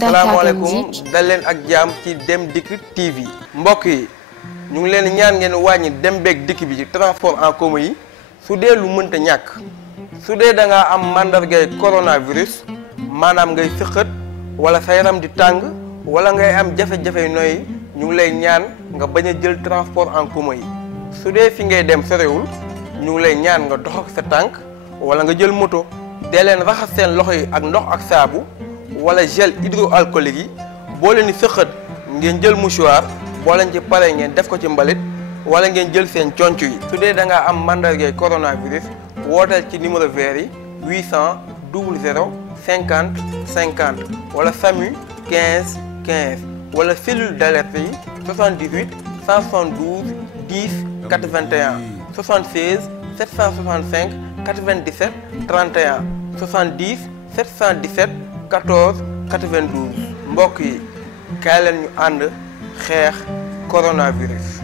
salaamaaleykum dal leen ak jaam ci Dem Dikk TV. mbokk yi ñu ngi leen ñaan ngeen wàññi dem beeg dikk bi ci transport en commun yi su dee lu mënta ñàkk su dee da ngaa am mandargay coronavirus maanaam ngay sëqët wala sa yaram di tàng wala ngay am jafe-jafe nooyi ñu ngi lay ñaan nga bañ a jël transport en commun yi. su dee fi ngay dem sorewul ñu ngi lay ñaan nga dox ak sa tànk wala nga jël moto. dee leen raxas seen loxo yi ak ndox ak saabu wala gel hydroalcoolique yi boo leen di sëqët ngeen jël mouchoir boo leen ci paree ngeen def ko ci mbalit wala ngeen jël seen conc yi. su dee da ngaa am mandargay coronavirus wooteel ci numéro vert yi 800 00 50 50 wala SAMU 15 15 wala cellule d'alerte yi 78 172 10 81 76 765 97 31 70 717 14 92 mbokk yi kaay leen ñu ànd xeex coronavirus.